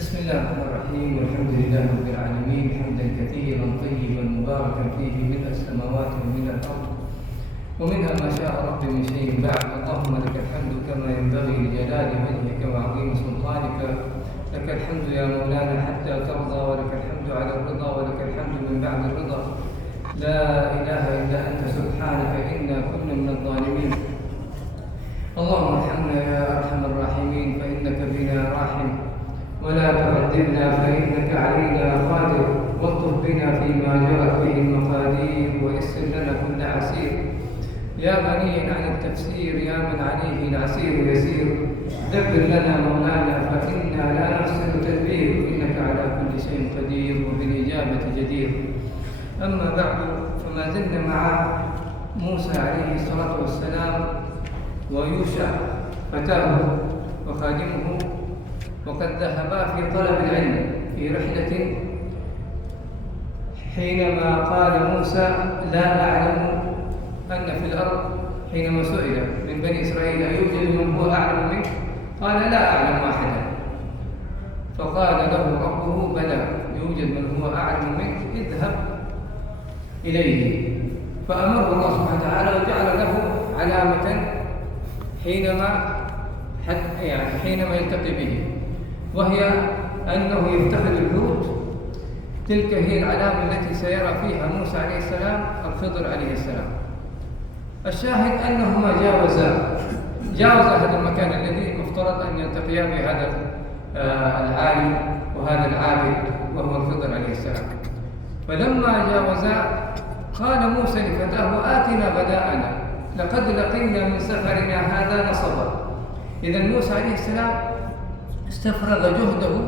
بسم الله الرحمن الرحيم، والحمد لله رب العالمين، حمدا كثيرا طيبا مباركا فيه ملء السماوات وملء الارض ومنها ما شاء رب من شيء بعد. اللهم لك الحمد كما ينبغي لجلال وجهك وعظيم سلطانك. لك الحمد يا مولانا حتى ترضى، ولك الحمد على الرضا، ولك الحمد من بعد الرضا. لا اله الا انت سبحانك انا كنا من الظالمين. اللهم ارحمنا يا ارحم الراحمين، فانك بنا راحم، ولا تعذبنا فإنك علينا قادر، والطف بنا فيما جرت به المقادير، ويسر لنا كل عسير. يا غنيا عن التفسير، يا من عليه العسير يسير، دبر لنا مولانا فإنا لا نحسن تدبير، إنك على كل شيء قدير وبالإجابة جدير. أما بعد، فما زلنا مع موسى عليه الصلاة والسلام ويوشع فتاه وخادمه، وقد ذهبا في طلب العلم في رحلة، حينما قال موسى لا أعلم أن في الأرض، حينما سئل من بني إسرائيل أيوجد من هو أعلم منك؟ قال لا أعلم أحدا. فقال له ربه بلى، يوجد من هو أعلم منك، اذهب إليه. فأمر الله سبحانه وتعالى وجعل له علامة حينما يلتقي به، وهي أنه يفتقد الحوت. تلك هي العلامة التي سيرى فيها موسى عليه السلام الخضر عليه السلام. الشاهد أنهما جاوز هذا المكان الذي مفترض أن يلتقيا بهذا العالم وهذا العابد وهو الخضر عليه السلام. فلما جاوزا قال موسى لفتاه آتنا غداءنا لقد لقينا من سفرنا هذا نصبا. إذا موسى عليه السلام استفرغ جهده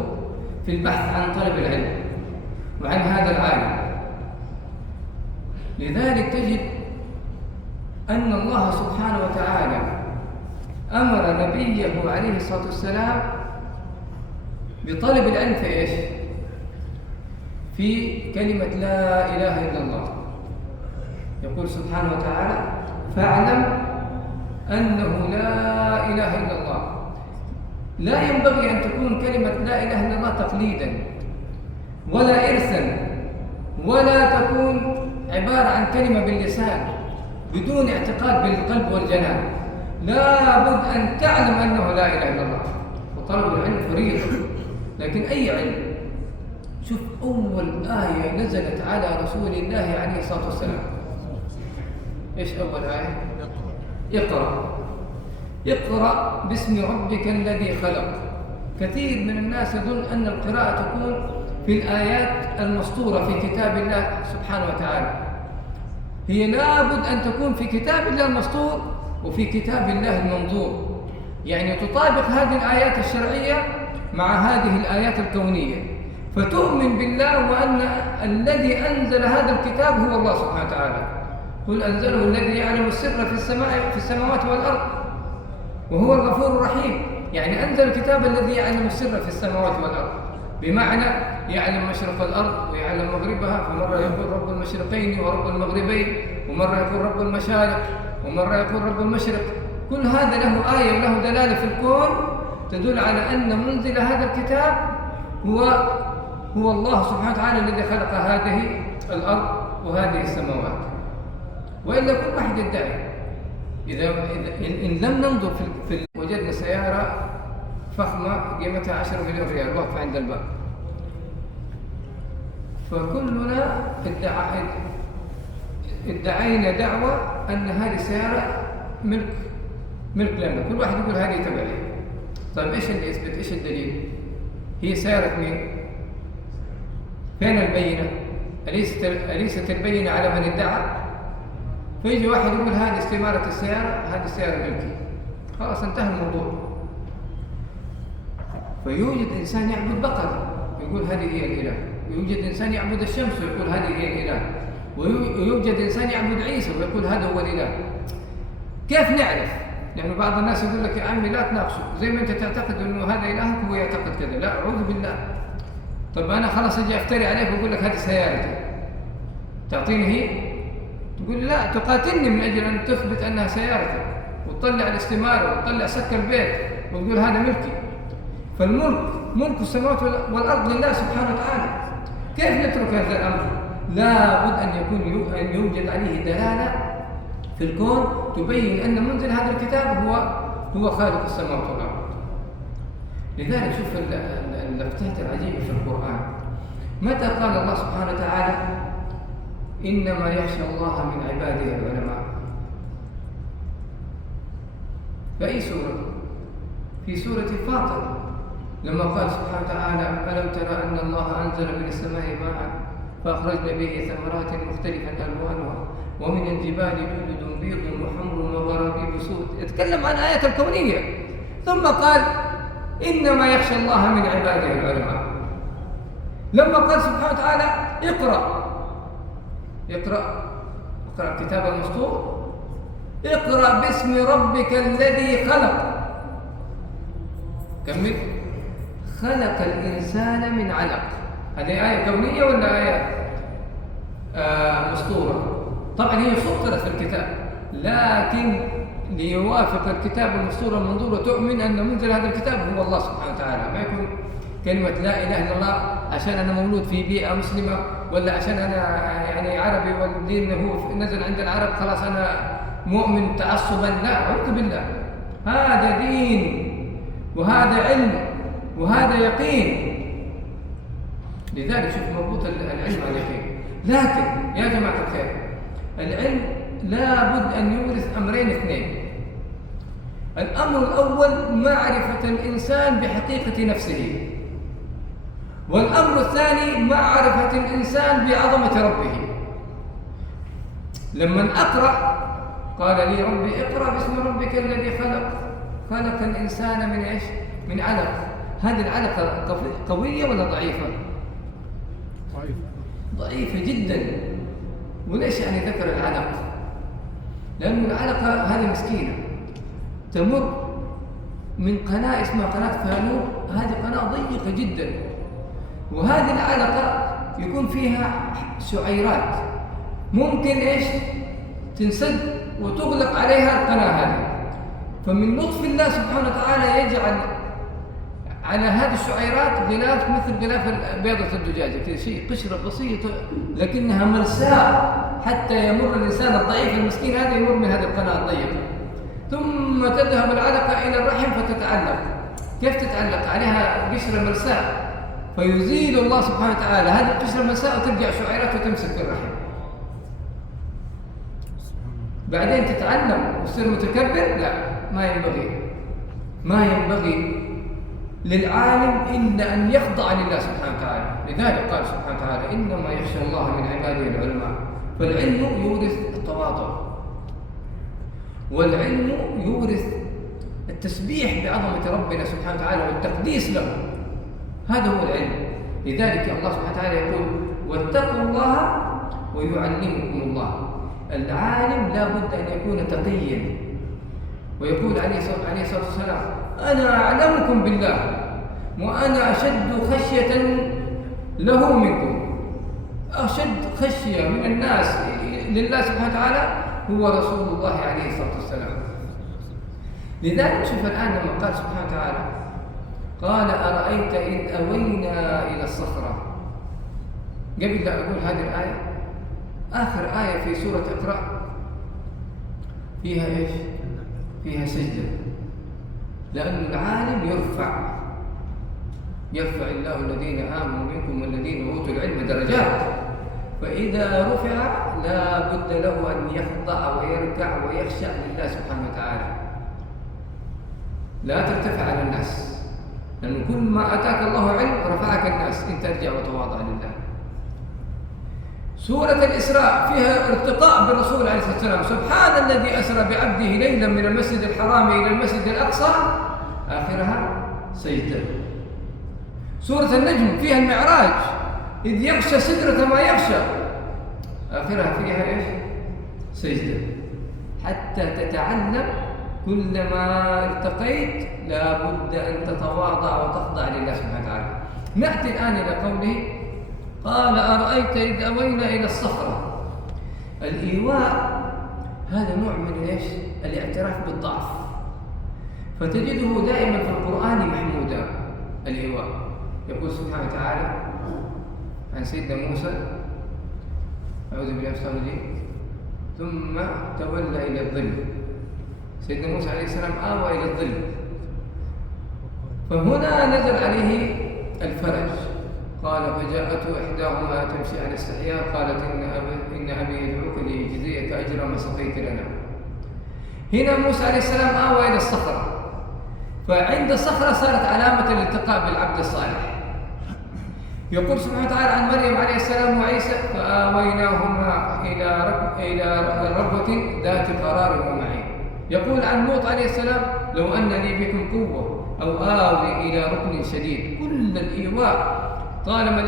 في البحث عن طلب العلم وعن هذا العالم. لذلك تجد أن الله سبحانه وتعالى أمر نبيه عليه الصلاة والسلام بطلب العلم في إيش؟ في كلمة لا إله إلا الله. يقول سبحانه وتعالى فاعلم أنه لا إله إلا الله. لا ينبغي أن تكون كلمة لا إله إلا الله تقليدا ولا إرثا، ولا تكون عبارة عن كلمة باللسان بدون اعتقاد بالقلب والجنان. لا بد أن تعلم أنه لا إله إلا الله. وطلب العلم فريضة، لكن أي علم؟ شوف أول آية نزلت على رسول الله عليه الصلاة والسلام، إيش أول آية؟ اقرأ باسم ربك الذي خلق. كثير من الناس يظن أن القراءة تكون في الآيات المسطورة في كتاب الله سبحانه وتعالى. هي لابد أن تكون في كتاب الله المسطور وفي كتاب الله المنظور، يعني تطابق هذه الآيات الشرعية مع هذه الآيات الكونية، فتؤمن بالله وأن الذي أنزل هذا الكتاب هو الله سبحانه وتعالى. قل أنزله الذي يعلم السر في السماوات والأرض وهو الغفور الرحيم. يعني أنزل الكتاب الذي يعلم السر في السماوات والأرض، بمعنى يعلم مشرق الأرض ويعلم مغربها. فمرة يقول رب المشرقين ورب المغربين، ومرة يقول رب المشارق، ومرة يقول رب المشرق. كل هذا له آية وله دلالة في الكون تدل على أن منزل هذا الكتاب هو الله سبحانه وتعالى الذي خلق هذه الأرض وهذه السماوات. وإلا كل واحد يدعي. إن لم ننظر في وجدنا سيارة فخمة قيمتها 10 مليون ريال واقفة عند الباب، فكلنا ادعينا دعوة أن هذه السيارة ملك لنا. كل واحد يقول هذه تبعي. طيب إيش اللي يثبت؟ إيش الدليل؟ هي سيارة مين؟ فين البينة؟ أليست البينة على من ادعى؟ فيجي واحد يقول هذه استمارة السيارة، هذه السيارة ملكي، خلاص انتهى الموضوع. فيوجد إنسان يعبد بقرة يقول هذه هي الإله، ويوجد إنسان يعبد الشمس ويقول هذه هي الإله، ويوجد إنسان يعبد عيسى ويقول هذا هو الإله. كيف نعرف؟ لأنه بعض الناس يقول لك يا عمي لا تناقشه، زي ما أنت تعتقد أنه هذا إلهك هو يعتقد كذا. لا، أعوذ بالله. طب أنا خلاص أجي أفتري عليك وأقول لك هذه سيارتي، تعطيني هي؟ تقول لا، تقاتلني من أجل أن تثبت أنها سيارتك، وتطلع الاستمارة وتطلع سك البيت وتقول هذا ملكي. فالملك ملك السماوات والأرض لله سبحانه وتعالى. كيف نترك هذا الأمر؟ لا بد أن يوجد عليه دلالة في الكون تبين أن منزل هذا الكتاب هو خالق السماوات والأرض. لذلك شوف اللفتات العجيبة في القرآن. متى قال الله سبحانه وتعالى إنما يخشى الله من عباده العلماء؟ فأي سورة؟ في سورة فاطر لما قال سبحانه وتعالى ألم ترى أن الله أنزل من السماء ماء فأخرجنا به ثمرات مختلفا ألوانها ومن الجبال جدد بيض وحمر وغرابيب سود. يتكلم عن آيات الكونية، ثم قال إنما يخشى الله من عباده العلماء. لما قال سبحانه وتعالى اقرأ كتاب المسطور، اقرأ باسم ربك الذي خلق. كمل. خلق الإنسان من علق. هذه آية كونية ولا آية مسطورة؟ طبعا هي سطرت في الكتاب، لكن ليوافق الكتاب المسطور المنظور وتؤمن أن منزل هذا الكتاب هو الله سبحانه وتعالى. ما يكون كلمة لا إله إلا الله عشان أنا مولود في بيئة مسلمة، ولا عشان أنا يعني عربي والدين هو نزل عند العرب خلاص أنا مؤمن تعصبا. لا، أعوذ بالله. هذا دين وهذا علم وهذا يقين. لذلك شوف مربوط العلم على اليقين. لكن يا جماعة الخير، العلم لا بد أن يورث أمرين اثنين. الأمر الأول معرفة الإنسان بحقيقة نفسه، والأمر الثاني معرفة الإنسان بعظمة ربه. لما أقرأ قال لي ربي اقرأ باسم ربك الذي خلق الإنسان من إيش؟ من علق. هذه العلقة قوية ولا ضعيفة؟ ضعيفة جدا. وليش يعني ذكر العلق؟ لأن العلقة هذه مسكينة تمر من قناة اسمها قناة فانور. هذه قناة ضيقة جدا، وهذه العلقة يكون فيها شعيرات ممكن إيش؟ تنسد وتغلق عليها القناة هذه. فمن لطف الله سبحانه وتعالى يجعل على هذه الشعيرات غلاف مثل غلاف بيضة الدجاجة كذا، شيء قشرة بسيطة لكنها مرساة حتى يمر الإنسان الضعيف المسكين هذا يمر من هذه القناة الضيقة، ثم تذهب العلقة إلى الرحم فتتعلق. كيف تتعلق؟ عليها قشرة مرساة، فيزيل الله سبحانه وتعالى هذه القشرة المرساة وترجع شعيرات وتمسك في الرحم. بعدين تتعلم وتصير متكبر؟ لا، ما ينبغي للعالم إلا أن يخضع لله سبحانه وتعالى. لذلك قال سبحانه وتعالى إنما يخشى الله من عباده العلماء. فالعلم يورث التواضع، والعلم يورث التسبيح بعظمة ربنا سبحانه وتعالى والتقديس له. هذا هو العلم. لذلك الله سبحانه وتعالى يقول واتقوا الله ويعلمكم الله. العالم لا بد أن يكون تقيا، ويقول عليه الصلاة والسلام أنا أعلمكم بالله وأنا أشد خشية له منكم. أشد خشية من الناس لله سبحانه وتعالى هو رسول الله عليه الصلاة والسلام. لذلك شوف الآن لما قال سبحانه وتعالى قال أرأيت إذ أوينا إلى الصخرة. قبل لا أقول هذه الآية، آخر آية في سورة اقرأ فيها إيش؟ فيها سجدة. لأن العالم يرفع الله الذين آمنوا منكم والذين أوتوا العلم درجات. فإذا رفع لا بد له أن يخضع ويركع ويخشع لله سبحانه وتعالى. لا ترتفع على الناس، لأن كل ما أتاك الله علم رفعك الناس، إن ترجع وتواضع لله. سورة الإسراء فيها ارتقاء بالرسول عليه الصلاة والسلام. سبحان الذي أسرى بعبده ليلا من المسجد الحرام إلى المسجد الأقصى، آخرها سجدة. سورة النجم فيها المعراج إذ يغشى سدرة ما يغشى، آخرها فيها إيش؟ سجدة. حتى تتعلم كلما ارتقيت لا بد أن تتواضع وتخضع لله سبحانه وتعالى. نأتي الآن إلى قوله قال أرأيت إذ أوينا إلى الصخرة. الإيواء هذا نوع من إيش؟ الاعتراف بالضعف، فتجده دائما في القرآن محمودا. يقول سبحانه وتعالى عن سيدنا موسى: أعوذ بالله من الشيطان الرجيم، ثم تولى إلى الظل. سيدنا موسى عليه السلام آوى إلى الظل، فهنا نزل عليه الفرج. قال: فجاءته إحداهما تمشي على استحياء قالت: إن أبي يدعوك ليجزيك أجر ما سقيت لنا. هنا موسى عليه السلام آوى إلى الصخرة، فعند الصخرة صارت علامة الالتقاء بالعبد الصالح. يقول سبحانه وتعالى عن مريم عليه السلام وعيسى: فآويناهما إلى ربوة ذات قرار ومعين. يقول عن لوط عليه السلام: لو أن لي بكم قوة أو آوي إلى ركن شديد. كل الإيواء طالما